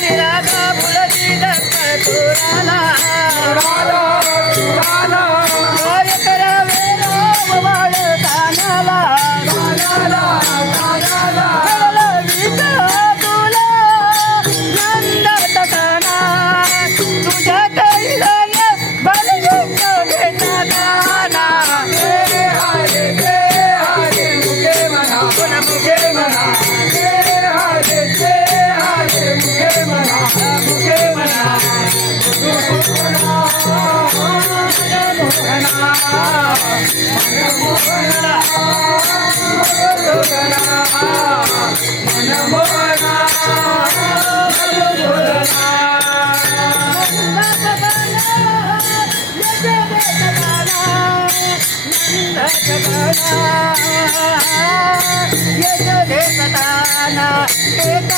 Hare Rama.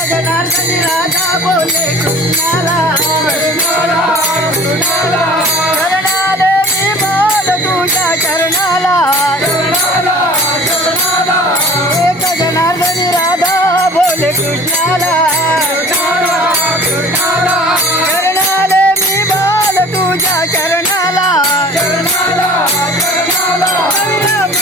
जनार्दनी राजा बोले कृष्णाला चरणाले मी बोल तुझ्या चरणाला एक जनार्दनी राधा बोले कृष्णाला मी बोल तुझ्या चरणाला Allah.